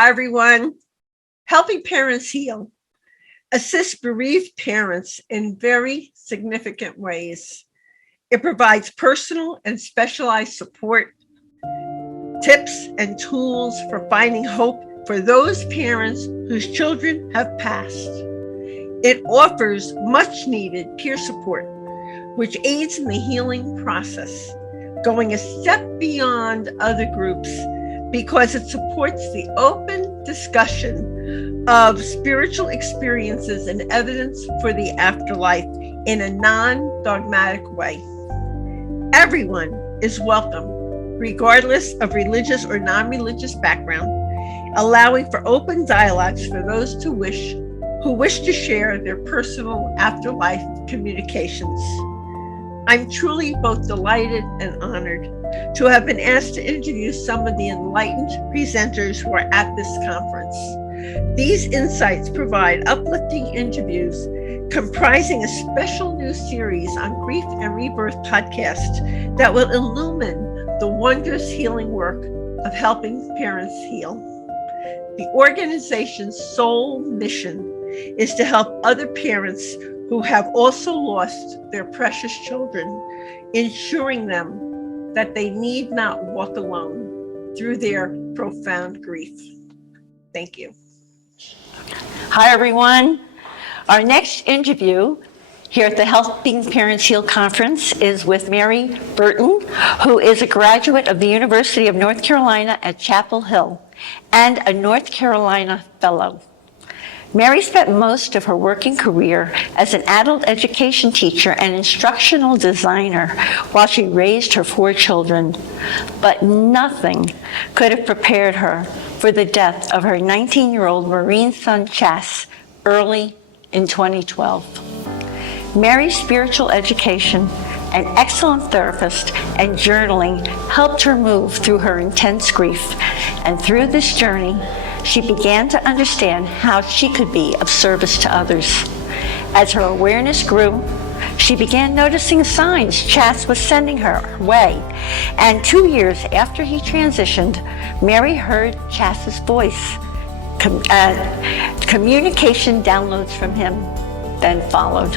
Hi, everyone. Helping Parents Heal assists bereaved parents in very significant ways. It provides personal and specialized support, tips, and tools for finding hope for those parents whose children have passed. It offers much needed peer support, which aids in the healing process, going a step beyond other groups because it supports the open discussion of spiritual experiences and evidence for the afterlife in a non-dogmatic way. Everyone is welcome, regardless of religious or non-religious background, allowing for open dialogues for those who wish to share their personal afterlife communications. I'm truly both delighted and honored to have been asked to interview some of the enlightened presenters who are at this conference. These insights provide uplifting interviews comprising a special new series on Grief and Rebirth Podcast that will illumine the wondrous healing work of helping parents heal. The organization's sole mission is to help other parents who have also lost their precious children, ensuring them that they need not walk alone through their profound grief. Thank you. Hi, everyone. Our next interview here at the Helping Parents Heal Conference is with Mary Bertun, who is a graduate of the University of North Carolina at Chapel Hill and a North Carolina Fellow. Mary spent most of her working career as an adult education teacher and instructional designer while she raised her 4 children, but nothing could have prepared her for the death of her 19-year-old Marine son, Chas, early in 2012. Mary's spiritual education, an excellent therapist, and journaling helped her move through her intense grief, and through this journey, she began to understand how she could be of service to others. As her awareness grew, she began noticing signs Chas was sending her way. And 2 years after he transitioned, Mary heard Chas's voice. Communication downloads from him then followed.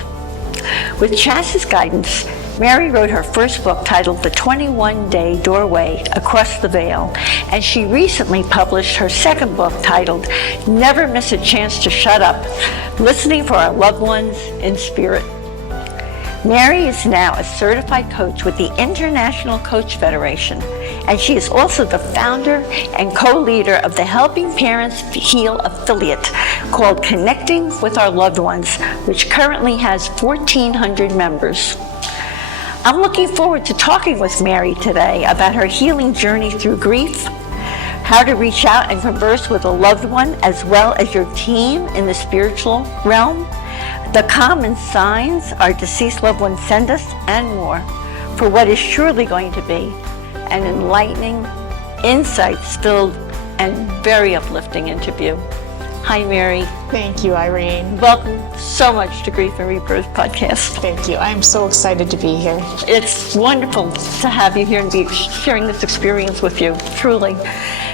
With Chas's guidance, Mary wrote her first book titled The 21-Day Doorway Across the Veil, and she recently published her second book titled Never Miss a Chance to Shut Up, Listening for Our Loved Ones in Spirit. Mary is now a certified coach with the International Coach Federation, and she is also the founder and co-leader of the Helping Parents Heal affiliate called Connecting with Our Loved Ones, which currently has 1,400 members. I'm looking forward to talking with Mary today about her healing journey through grief, how to reach out and converse with a loved one as well as your team in the spiritual realm, the common signs our deceased loved ones send us, and more, for what is surely going to be an enlightening, insights-filled, and very uplifting interview. Hi, Mary. Thank you, Irene. Welcome so much to Grief and Rebirth Podcast. Thank you. I'm so excited to be here. It's wonderful to have you here and be sharing this experience with you, truly.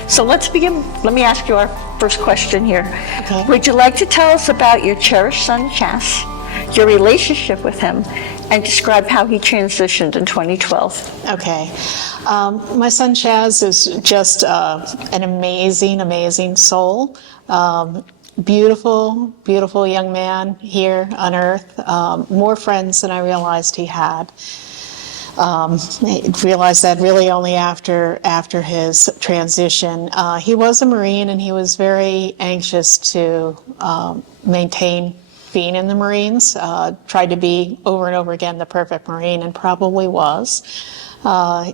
So let's begin. Let me ask you our first question here. Okay. Would you like to tell us about your cherished son, Chas, your relationship with him, and describe how he transitioned in 2012? Okay. My son Chas is just an amazing, amazing soul. Beautiful, beautiful young man here on earth. More friends than I realized he had. I realized that really only after his transition. He was a Marine, and he was very anxious to maintain being in the Marines. Tried to be over and over again the perfect Marine, and probably was.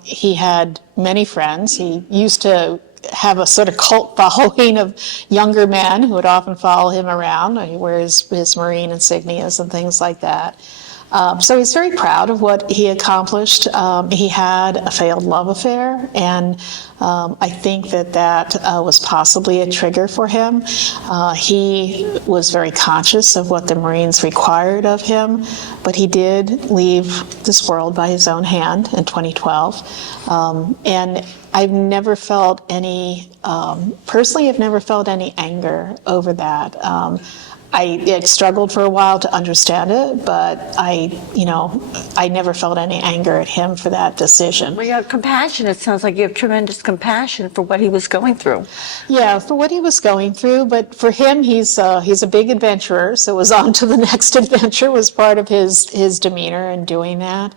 He had many friends. He used to have a sort of cult following of younger men who would often follow him around. He wears his Marine insignias and things like that. So he's very proud of what he accomplished. He had a failed love affair, and I think that was possibly a trigger for him. He was very conscious of what the Marines required of him, but he did leave this world by his own hand in 2012. And I've never felt any, personally, I've never felt any anger over that. I struggled for a while to understand it, but I never felt any anger at him for that decision. Well, you have compassion. It sounds like you have tremendous compassion for what he was going through. Yeah, for what he was going through, but for him, he's a big adventurer, so it was on to the next adventure was part of his demeanor in doing that.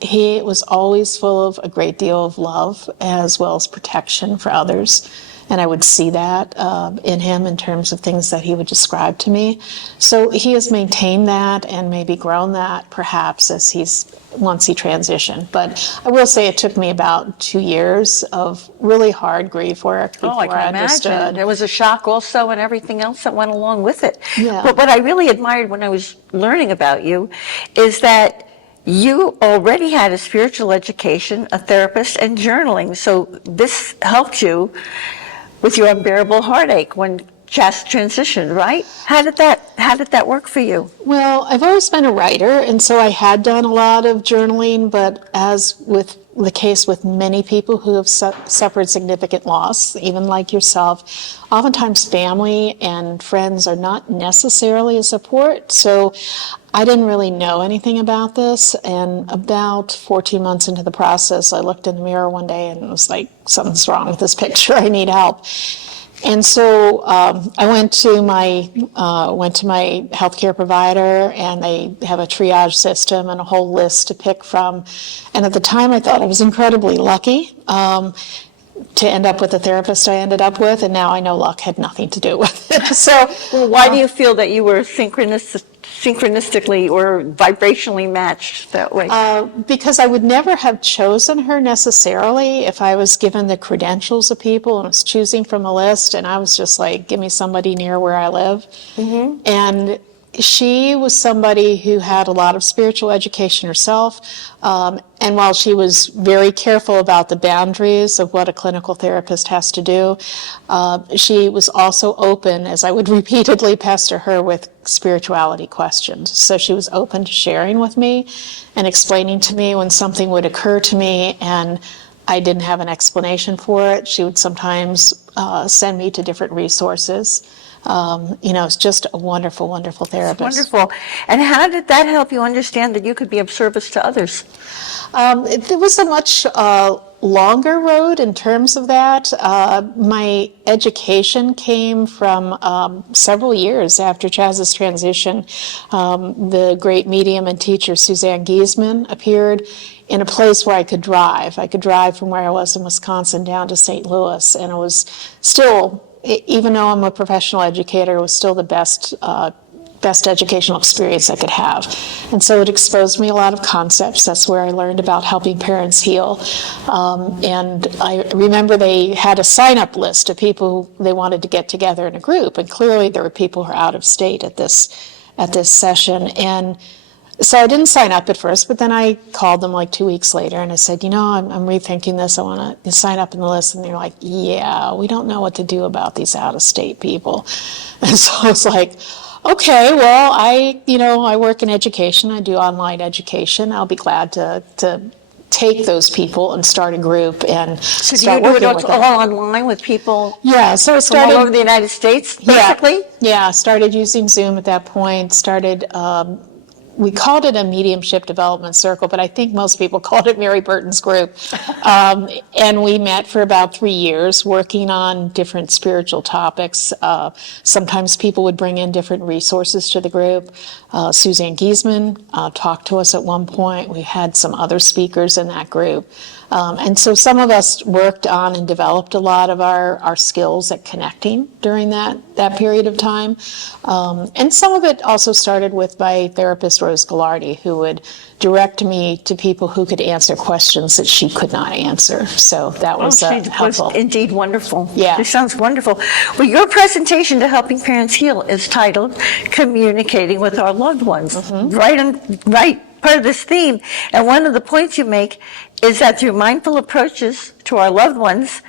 He was always full of a great deal of love as well as protection for others. And I would see that in him in terms of things that he would describe to me. So he has maintained that and maybe grown that perhaps once he transitioned. But I will say it took me about 2 years of really hard grief work before I can understood. imagine. There was a shock also and everything else that went along with it. Yeah. But what I really admired when I was learning about you is that you already had a spiritual education, a therapist, and journaling. So this helped you with your unbearable heartache when Chas transitioned, right? How did that work for you? Well, I've always been a writer, and so I had done a lot of journaling, but as with the case with many people who have suffered significant loss, even like yourself, oftentimes family and friends are not necessarily a support. So I didn't really know anything about this, and about 14 months into the process, I looked in the mirror one day and was like, something's wrong with this picture, I need help. And so I went to my healthcare provider, and they have a triage system and a whole list to pick from. And at the time, I thought I was incredibly lucky to end up with the therapist I ended up with, and now I know luck had nothing to do with it. So why do you feel that you were synchronistically or vibrationally matched that way? Because I would never have chosen her necessarily if I was given the credentials of people and was choosing from a list, and I was just like, give me somebody near where I live. Mm-hmm. And she was somebody who had a lot of spiritual education herself, and while she was very careful about the boundaries of what a clinical therapist has to do, she was also open, as I would repeatedly pester her with spirituality questions. So she was open to sharing with me and explaining to me when something would occur to me and I didn't have an explanation for it. She would sometimes send me to different resources. It's just a wonderful, wonderful therapist. It's wonderful. And how did that help you understand that you could be of service to others? It was a much longer road in terms of that. My education came from several years after Chaz's transition. The great medium and teacher Suzanne Giesman appeared in a place where I could drive. I could drive from where I was in Wisconsin down to St. Louis, and it was still, even though I'm a professional educator, it was still the best educational experience I could have. And so it exposed me a lot of concepts. That's where I learned about helping parents heal. And I remember they had a sign-up list of people who they wanted to get together in a group, and clearly there were people who were out of state at this session. And so I didn't sign up at first, but then I called them like 2 weeks later and I said, I'm rethinking this. I want to sign up in the list. And they're like, yeah, we don't know what to do about these out-of-state people. And so I was like, okay, well, I work in education. I do online education. I'll be glad to take those people and start a group and start working with them. So do you do it all online with people? Yeah, so I started from all over the United States, basically? Yeah, started using Zoom at that point, we called it a mediumship development circle, but I think most people called it Mary Bertun's group. And we met for about 3 years working on different spiritual topics. Sometimes people would bring in different resources to the group. Suzanne Giesman talked to us at one point. We had some other speakers in that group. And so some of us worked on and developed a lot of our skills at connecting during that period of time. And some of it also started with my therapist Rose Gallardi, who would direct me to people who could answer questions that she could not answer. So that was helpful. Was indeed wonderful. Yeah. It sounds wonderful. Well, your presentation to Helping Parents Heal is titled Communicating with Our Loved Ones. Right part of this theme. And one of the points you make is that through mindful approaches to our loved ones,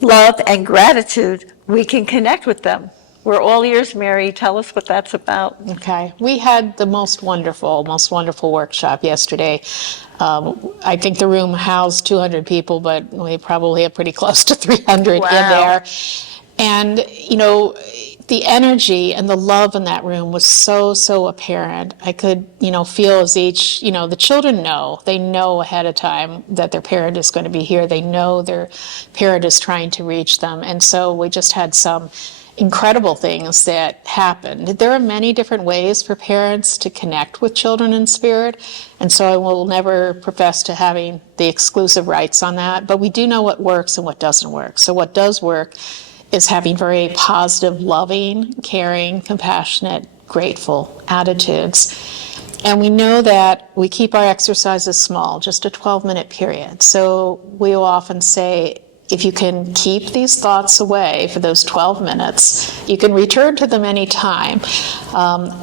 love and gratitude, we can connect with them. We're all ears, Mary. Tell us what that's about. Okay. We had the most wonderful workshop yesterday. I think the room housed 200 people, but we probably have pretty close to 300 in there. And, you know, the energy and the love in that room was so apparent. I could, feel as each, the children they know ahead of time that their parent is going to be here. They know their parent is trying to reach them. And so we just had some incredible things that happened. There are many different ways for parents to connect with children in spirit, and so I will never profess to having the exclusive rights on that, but we do know what works and what doesn't work. So what does work is having very positive, loving, caring, compassionate, grateful attitudes. And we know that we keep our exercises small, just a 12-minute period. So we will often say, if you can keep these thoughts away for those 12 minutes, you can return to them anytime.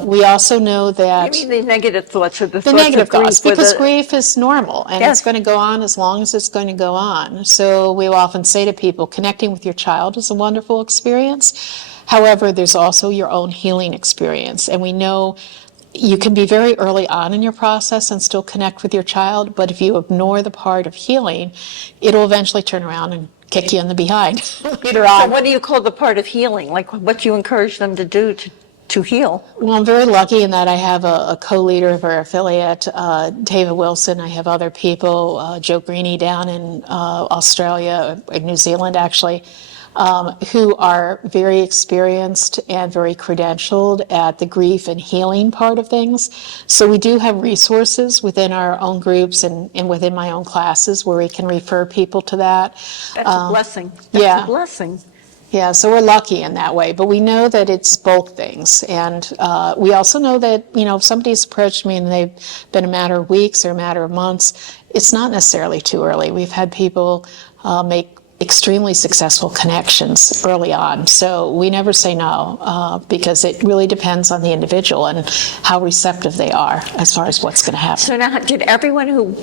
We also know that... You mean the negative thoughts or the thoughts negative of grief? Thoughts, because grief is normal, and it's going to go on as long as it's going to go on. So we will often say to people, connecting with your child is a wonderful experience. However, there's also your own healing experience. And we know you can be very early on in your process and still connect with your child, but if you ignore the part of healing, it'll eventually turn around and kick you in the behind later on. So what do you call the part of healing? Like what do you encourage them to do to heal? Well, I'm very lucky in that I have a co-leader of our affiliate, David Wilson. I have other people, Joe Greeny down in Australia, New Zealand actually, who are very experienced and very credentialed at the grief and healing part of things. So we do have resources within our own groups and within my own classes where we can refer people to that. That's a blessing. That's a blessing. Yeah, so we're lucky in that way, but we know that it's both things. And we also know that, if somebody's approached me and they've been a matter of weeks or a matter of months, it's not necessarily too early. We've had people make extremely successful connections early on. So we never say no, because it really depends on the individual and how receptive they are as far as what's going to happen. So now, did everyone who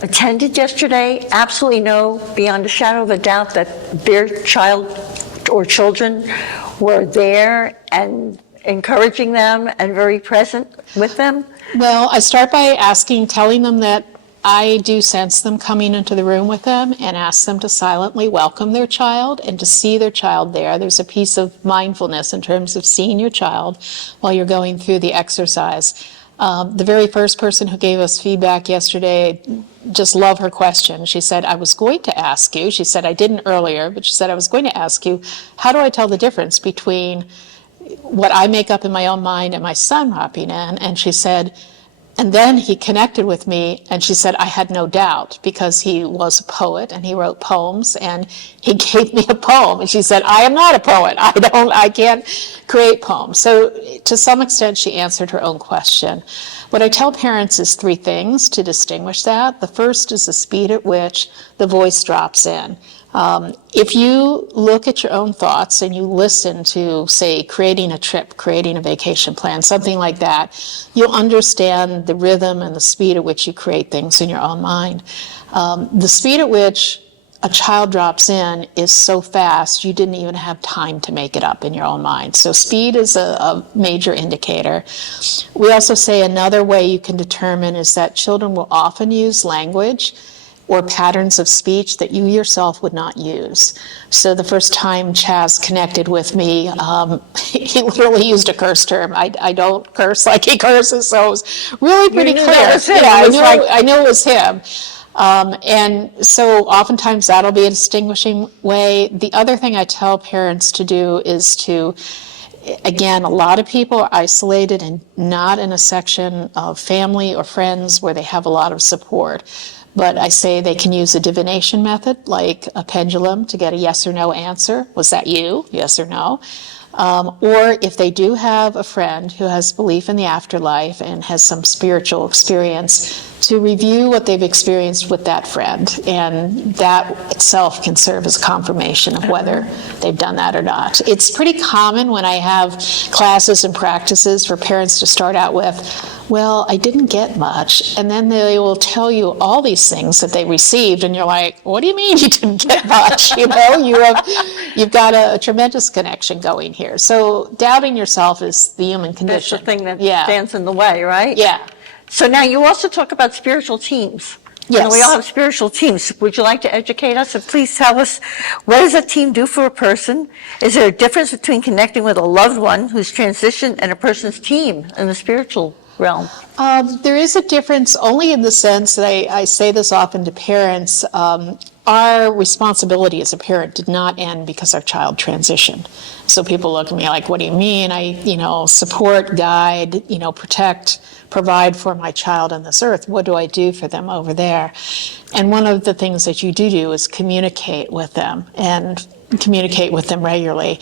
attended yesterday absolutely know beyond a shadow of a doubt that their child or children were there and encouraging them and very present with them? Well, I start by telling them that I do sense them coming into the room with them and ask them to silently welcome their child and to see their child there. There's a piece of mindfulness in terms of seeing your child while you're going through the exercise. The very first person who gave us feedback yesterday, just love her question. She said, I was going to ask you, she said, I didn't earlier, but she said, I was going to ask you, how do I tell the difference between what I make up in my own mind and my son hopping in? And she said, and then he connected with me, and she said, I had no doubt, because he was a poet and he wrote poems, and he gave me a poem. And she said, I am not a poet. I can't create poems. So to some extent, she answered her own question. What I tell parents is 3 things to distinguish that. The first is the speed at which the voice drops in. If you look at your own thoughts and you listen to, say, creating a trip, creating a vacation plan, something like that, you'll understand the rhythm and the speed at which you create things in your own mind. The speed at which a child drops in is so fast, you didn't even have time to make it up in your own mind. So speed is a major indicator. We also say another way you can determine is that children will often use language or patterns of speech that you yourself would not use. So the first time Chaz connected with me, he literally used a curse term. I don't curse like he curses, so it was really pretty clear. I knew it was him. And so oftentimes that'll be a distinguishing way. The other thing I tell parents to do is to, again, a lot of people are isolated and not in a section of family or friends where they have a lot of support. But I say they can use a divination method, like a pendulum, to get a yes or no answer. Was that you? Yes or no? Or if they do have a friend who has belief in the afterlife and has some spiritual experience, to review what they've experienced with that friend. And that itself can serve as confirmation of whether they've done that or not. It's pretty common when I have classes and practices for parents to start out with, well, I didn't get much. And then they will tell you all these things that they received, and you're like, what do you mean you didn't get much? You know, you've got a tremendous connection going here. So doubting yourself is the human condition. That's the thing that stands in the way, right? Yeah. So now you also talk about spiritual teams. Yes. And we all have spiritual teams. Would you like to educate us? And please tell us, what does a team do for a person? Is there a difference between connecting with a loved one who's transitioned and a person's team in the spiritual realm? There is a difference only in the sense that I say this often to parents. Our responsibility as a parent did not end because our child transitioned. So people look at me like, what do you mean? I, support, guide, protect, provide for my child on this earth. What do I do for them over there? And one of the things that you do is communicate with them and communicate with them regularly.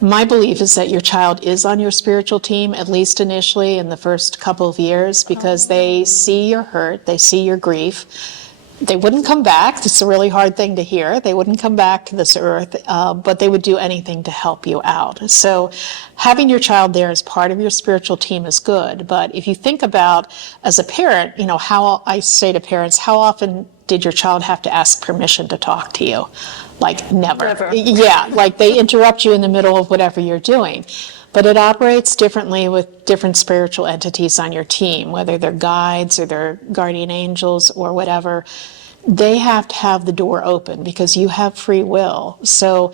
My belief is that your child is on your spiritual team, at least initially in the first couple of years, because they see your hurt, they see your grief. They wouldn't come back. It's a really hard thing to hear. They wouldn't come back to this earth, but they would do anything to help you out. So having your child there as part of your spiritual team is good. But if you think about, as a parent, how I say to parents, how often did your child have to ask permission to talk to you? Like never. Never. Yeah, like they interrupt you in the middle of whatever you're doing. But it operates differently with different spiritual entities on your team, whether they're guides or they're guardian angels or whatever. They have to have the door open because you have free will. So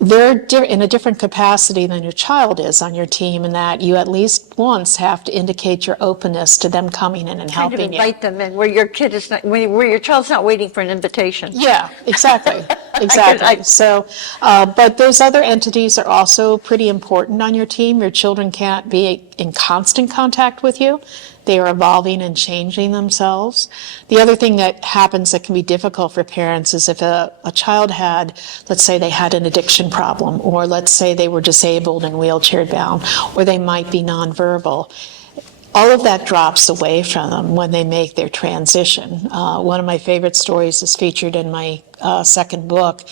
they're in a different capacity than your child is on your team, in that you at least once have to indicate your openness to them coming in and helping you. Invite them in where your kid is not, where your child's not waiting for an invitation. Yeah, exactly. Exactly. So, but those other entities are also pretty important on your team. Your children can't be in constant contact with you. They are evolving and changing themselves. The other thing that happens that can be difficult for parents is if a child had, let's say they had an addiction problem, or let's say they were disabled and wheelchair bound, or they might be nonverbal. All of that drops away from them when they make their transition. One of my favorite stories is featured in my second book,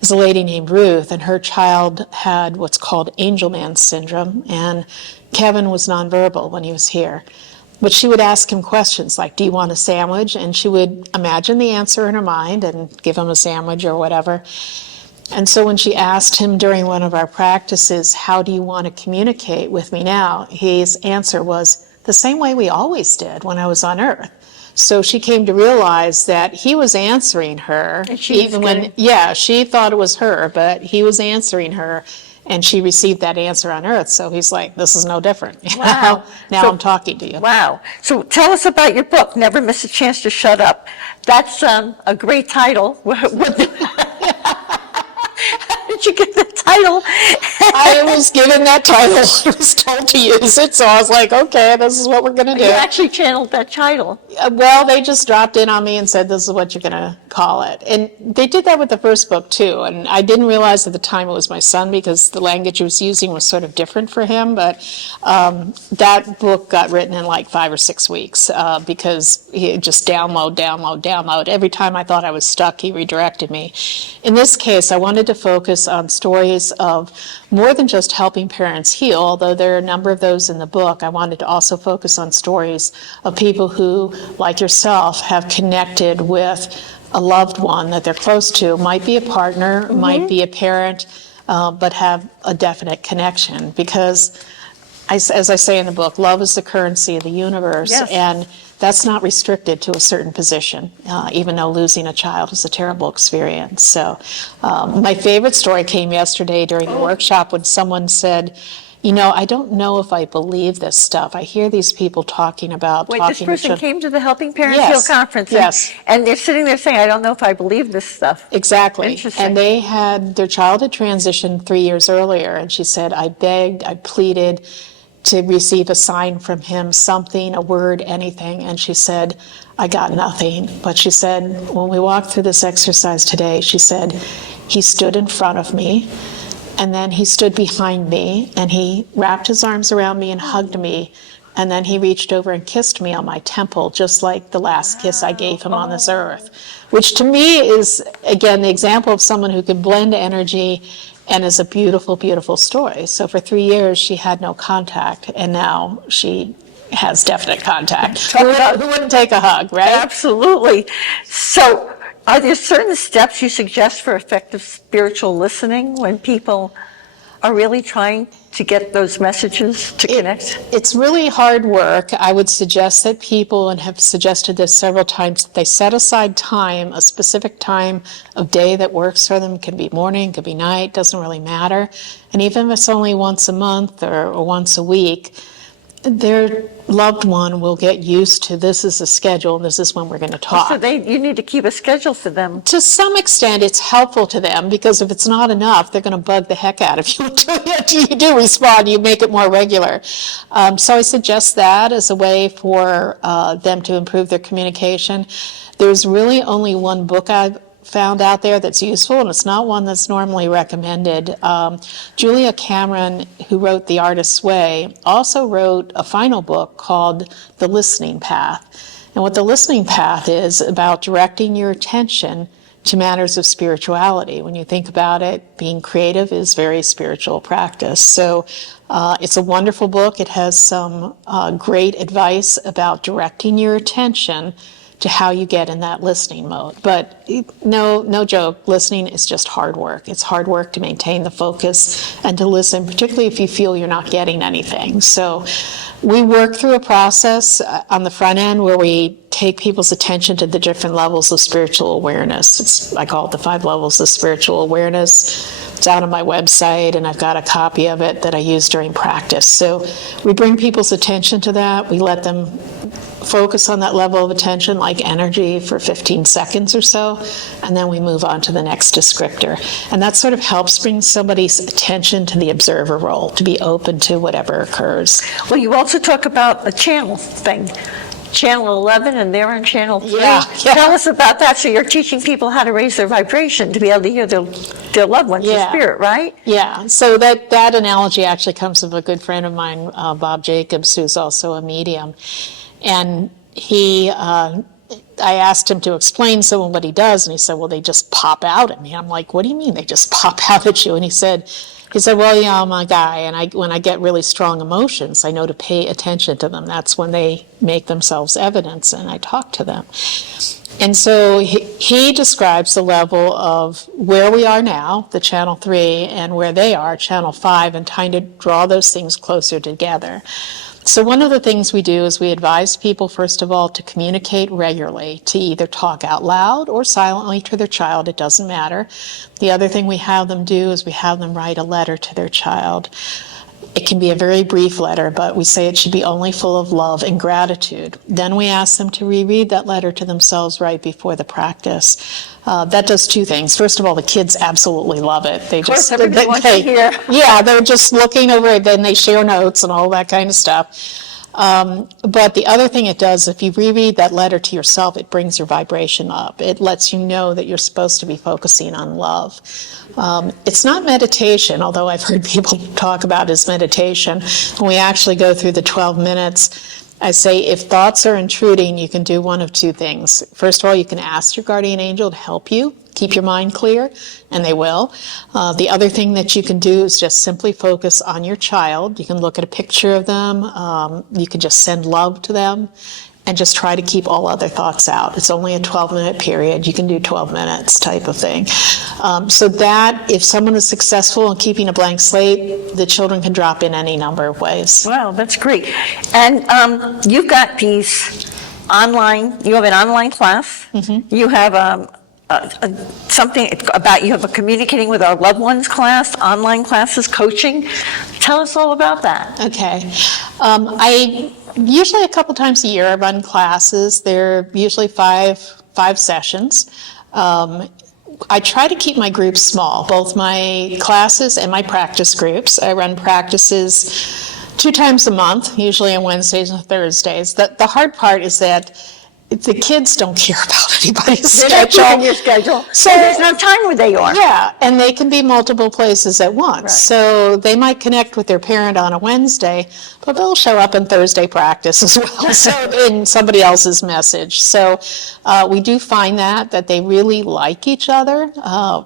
is a lady named Ruth, and her child had what's called Angel Man syndrome, and Kevin was nonverbal when he was here. But she would ask him questions like, do you want a sandwich? And she would imagine the answer in her mind and give him a sandwich or whatever. And so when she asked him during one of our practices, how do you want to communicate with me now? His answer was, the same way we always did when I was on Earth. So she came to realize that he was answering her, even when, she thought it was her, but he was answering her. And she received that answer on Earth. So he's like, this is no different. Wow. Now I'm talking to you. Wow. So tell us about your book, Never Miss a Chance to Shut Up. That's a great title. How did you get the title? I was given that title. I was told to use it. So I was like, okay, this is what we're going to do. You actually channeled that title. Well, they just dropped in on me and said, this is what you're going to call it. And they did that with the first book, too. And I didn't realize at the time it was my son because the language he was using was sort of different for him. But that book got written in like 5 or 6 weeks because he just download. Every time I thought I was stuck, he redirected me. In this case, I wanted to focus on stories of more than just helping parents heal, although there are a number of those in the book. I wanted to also focus on stories of people who, like yourself, have connected with a loved one that they're close to. Might be a partner, might be a parent, but have a definite connection. Because, as I say in the book, love is the currency of the universe. Yes. And that's not restricted to a certain position, even though losing a child is a terrible experience. So my favorite story came yesterday during the workshop when someone said, I don't know if I believe this stuff. I hear these people talking about Wait, talking this person to came to the Helping Parents Yes. Heal conference. Yes. And they're sitting there saying, I don't know if I believe this stuff. Exactly. Interesting. And they had, their child had transitioned 3 years earlier, and she said, I begged, I pleaded to receive a sign from him, something, a word, anything. And she said, I got nothing. But she said, when we walked through this exercise today, she said, he stood in front of me And then he stood behind me and he wrapped his arms around me and hugged me. And then he reached over and kissed me on my temple, just like the last kiss I gave him on this earth, which to me is, again, the example of someone who can blend energy and is a beautiful, beautiful story. So for 3 years, she had no contact, and now she has definite contact. Who wouldn't take a hug, right? Absolutely. So are there certain steps you suggest for effective spiritual listening when people are really trying to get those messages to connect? It's really hard work. I would suggest that people, and have suggested this several times, that they set aside time, a specific time of day that works for them. It can be morning, could be night, doesn't really matter. And even if it's only once a month or once a week, their loved one will get used to, this is a schedule, this is when we're going to talk. So you need to keep a schedule for them. To some extent, it's helpful to them, because if it's not enough, they're going to bug the heck out of you until you do respond, you make it more regular. So I suggest that as a way for them to improve their communication. There's really only one book I've found out there that's useful, and it's not one that's normally recommended. Julia Cameron, who wrote The Artist's Way, also wrote a final book called The Listening Path. And what the listening path is about directing your attention to matters of spirituality. When you think about it, being creative is very spiritual practice. So it's a wonderful book. It has some great advice about directing your attention to how you get in that listening mode. But no joke, listening is just hard work. It's hard work to maintain the focus and to listen, particularly if you feel you're not getting anything. So we work through a process on the front end where we take people's attention to the different levels of spiritual awareness. I call it the 5 levels of spiritual awareness. It's out on my website, and I've got a copy of it that I use during practice. So we bring people's attention to that. We let them focus on that level of attention, like energy, for 15 seconds or so, and then we move on to the next descriptor. And that sort of helps bring somebody's attention to the observer role, to be open to whatever occurs. Well, you also talk about a channel thing. Channel 11, and they're on channel 3. Yeah. Tell us about that. So you're teaching people how to raise their vibration to be able to hear their loved ones, their spirit, right? Yeah. So that analogy actually comes from a good friend of mine, Bob Jacobs, who's also a medium. And I asked him to explain some of what he does, and he said, well, they just pop out at me. I'm like, what do you mean they just pop out at you? And he said, well, yeah, I'm a guy, and when I get really strong emotions, I know to pay attention to them. That's when they make themselves evident, and I talk to them. And so he describes the level of where we are now, the channel 3, and where they are, channel 5, and trying to draw those things closer together. So one of the things we do is we advise people, first of all, to communicate regularly, to either talk out loud or silently to their child. It doesn't matter. The other thing we have them do is we have them write a letter to their child. It can be a very brief letter, but we say it should be only full of love and gratitude. Then we ask them to reread that letter to themselves right before the practice. That does 2 things. First of all, the kids absolutely love it. They just, everybody wants to hear. Yeah, they're just looking over it, then they share notes and all that kind of stuff. But the other thing it does, if you reread that letter to yourself, it brings your vibration up. It lets you know that you're supposed to be focusing on love. It's not meditation, although I've heard people talk about it as meditation. When we actually go through the 12 minutes, I say if thoughts are intruding, you can do one of 2 things. First of all, you can ask your guardian angel to help you keep your mind clear, and they will. The other thing that you can do is just simply focus on your child. You can look at a picture of them. You can just send love to them and just try to keep all other thoughts out. It's only a 12-minute period. You can do 12 minutes type of thing. So that, if someone is successful in keeping a blank slate, the children can drop in any number of ways. Wow, that's great. And you've got these online, you have an online class. Mm-hmm. You have something about, you have a communicating with our loved ones class, online classes, coaching. Tell us all about that. Okay. I usually a couple times a year I run classes. They're usually five sessions. I try to keep my groups small, both my classes and my practice groups. I run practices 2 times a month, usually on Wednesdays and Thursdays. The hard part is that the kids don't care about anybody's They're not schedule. keeping your schedule. So There's no time where they are. Yeah, and they can be multiple places at once. Right. So they might connect with their parent on a Wednesday, but they'll show up in Thursday practice as well, so in somebody else's message. So we do find that they really like each other.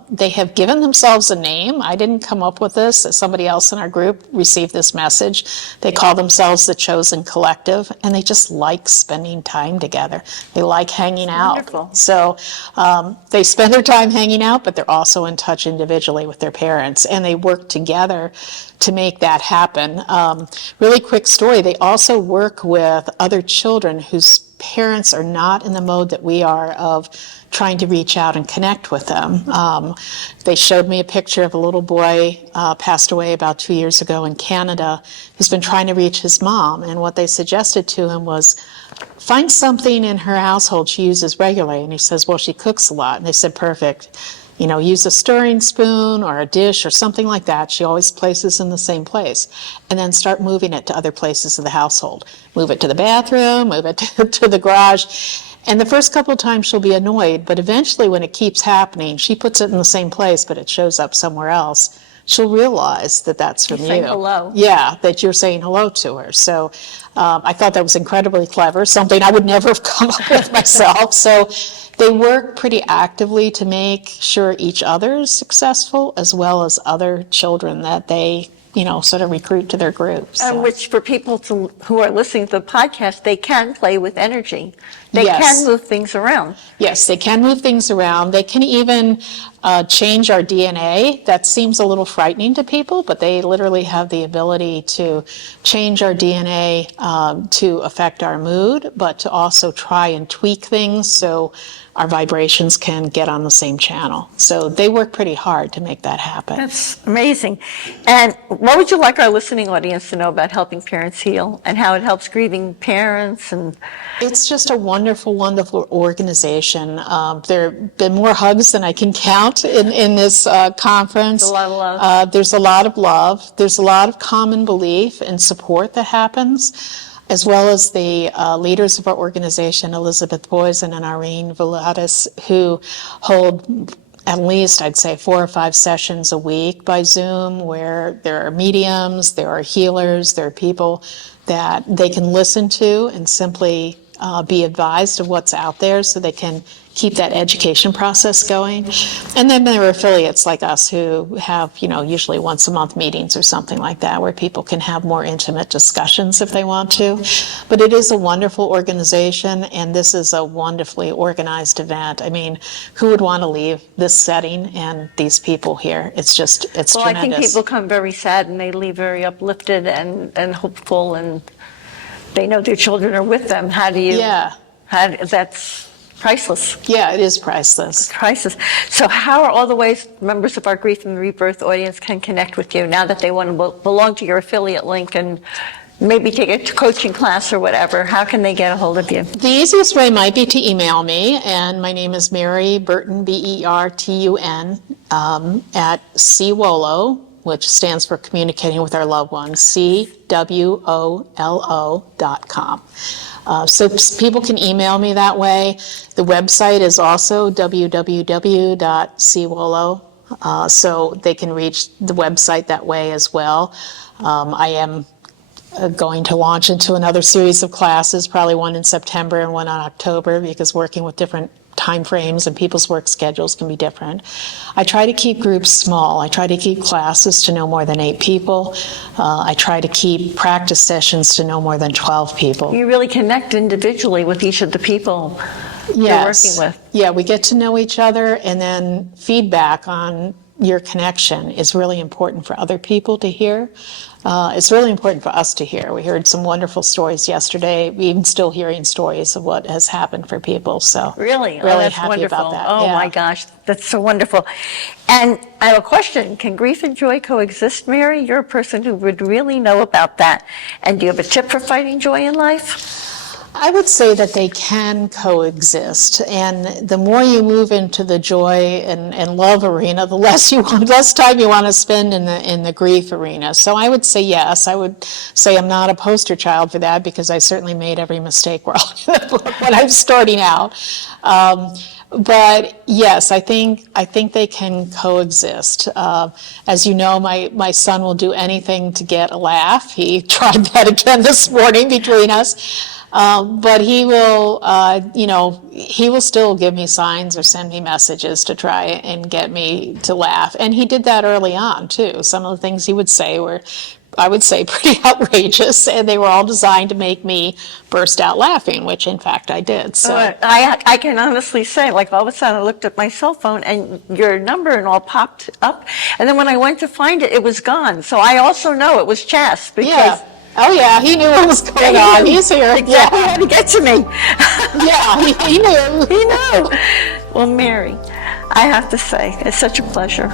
They have given themselves a name. I didn't come up with this. Somebody else in our group received this message. They call themselves the Chosen Collective, and they just like spending time together. They like hanging out. Wonderful. So they spend their time hanging out, but they're also in touch individually with their parents, and they work together to make that happen. Really quick story, they also work with other children whose parents are not in the mode that we are of trying to reach out and connect with them. They showed me a picture of a little boy, passed away about 2 years ago in Canada, who's been trying to reach his mom, and what they suggested to him was, find something in her household she uses regularly. And he says, well, she cooks a lot. And they said, perfect. Use a stirring spoon or a dish or something like that. She always places in the same place. And then start moving it to other places of the household. Move it to the bathroom, move it to the garage. And the first couple of times she'll be annoyed, but eventually when it keeps happening, she puts it in the same place, but it shows up somewhere else. She'll realize that that's from you. Saying hello. Yeah, that you're saying hello to her. So I thought that was incredibly clever, something I would never have come up with myself. So they work pretty actively to make sure each other is successful, as well as other children that they, sort of recruit to their groups. And which for people who are listening to the podcast, they can play with energy. They Yes. can move things around. Yes, they can move things around. They can even change our DNA. That seems a little frightening to people, but they literally have the ability to change our DNA to affect our mood, but to also try and tweak things so our vibrations can get on the same channel. So they work pretty hard to make that happen. That's amazing. And what would you like our listening audience to know about helping parents heal and how it helps grieving parents? And It's just a wonderful, wonderful organization. There have been more hugs than I can count in this conference. a lot of love. There's a lot of love. There's a lot of common belief and support that happens, as well as the leaders of our organization, Elizabeth Boysen and Irene, who hold at least, I'd say, 4 or 5 sessions a week by Zoom, where there are mediums, there are healers, there are people that they can listen to and simply be advised of what's out there so they can keep that education process going. And then there are affiliates like us who have, usually once a month meetings or something like that, where people can have more intimate discussions if they want to. But it is a wonderful organization, and this is a wonderfully organized event. I mean, who would want to leave this setting and these people here? It's tremendous. I think people come very sad and they leave very uplifted and hopeful, and they know their children are with them. That's priceless. Yeah, it is priceless. Priceless. So how are all the ways members of our Grief and Rebirth audience can connect with you now that they want to belong to your affiliate link and maybe take a coaching class or whatever? How can they get a hold of you? The easiest way might be to email me, and my name is Mary Bertun, Bertun, at CWOLO, which stands for Communicating with Our Loved Ones, CWOLO.com. So people can email me that way. The website is also www.cwolo, so they can reach the website that way as well. I am going to launch into another series of classes, probably one in September and one in October, because working with different time frames and people's work schedules can be different. I try to keep groups small. I try to keep classes to no more than 8 people. I try to keep practice sessions to no more than 12 people. You really connect individually with each of the people you're working with. Yeah, we get to know each other, and then feedback on your connection is really important for other people to hear. It's really important for us to hear. We heard some wonderful stories yesterday. We're even still hearing stories of what has happened for people. So really that's happy wonderful. About that. Yeah. My gosh, that's so wonderful. And I have a question. Can grief and joy coexist, Mary? You're a person who would really know about that. And do you have a tip for finding joy in life? I would say that they can coexist, and the more you move into the joy and love arena, the less time you want to spend in the grief arena. So I would say yes. I would say I'm not a poster child for that, because I certainly made every mistake when I'm starting out. But yes, I think they can coexist. As you know, my son will do anything to get a laugh. He tried that again this morning between us. But he will, he will still give me signs or send me messages to try and get me to laugh. And he did that early on, too. Some of the things he would say were, I would say, pretty outrageous, and they were all designed to make me burst out laughing, which in fact I did. So I can honestly say, like, all of a sudden I looked at my cell phone and your number and all popped up, and then when I went to find it, it was gone. So I also know it was Chas, because yeah. Oh yeah, he knew what was going on. He's here. Exactly how to get to me. Yeah, he knew. He knew. Well, Mary, I have to say, it's such a pleasure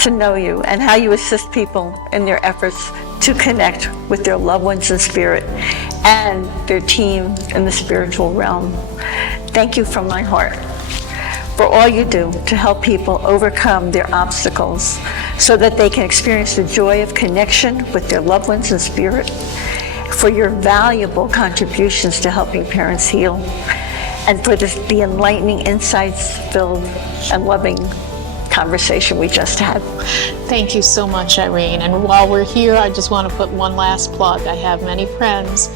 to know you and how you assist people in their efforts to connect with their loved ones in spirit and their team in the spiritual realm. Thank you from my heart for all you do to help people overcome their obstacles so that they can experience the joy of connection with their loved ones in spirit, for your valuable contributions to helping parents heal, and for the enlightening, insights-filled and loving conversation we just had. Thank you so much, Irene. And while we're here, I just want to put one last plug. I have many friends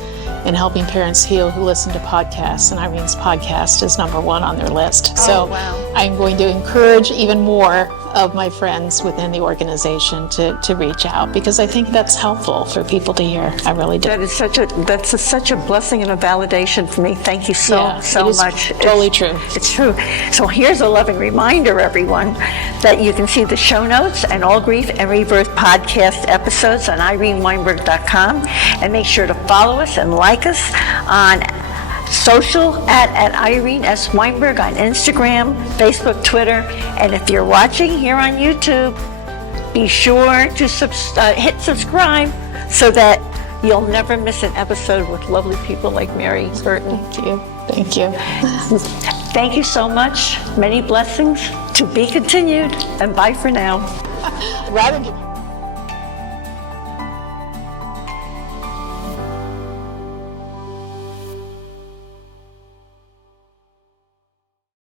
in helping parents heal who listen to podcasts, and Irene's podcast is number one on their list. So wow. I'm going to encourage even more of my friends within the organization to reach out, because I think that's helpful for people to hear. I really do. That's such a blessing and a validation for me. Thank you so much. Totally true. It's true. So here's a loving reminder, everyone, that you can see the show notes and all Grief and Rebirth podcast episodes on ireneweinberg.com, and make sure to follow us and like us on social at Irene S. Weinberg on Instagram, Facebook, Twitter, and if you're watching here on YouTube, be sure to hit subscribe so that you'll never miss an episode with lovely people like Mary Bertun. Thank you. Thank you so much. Many blessings. To be continued, and bye for now. Rather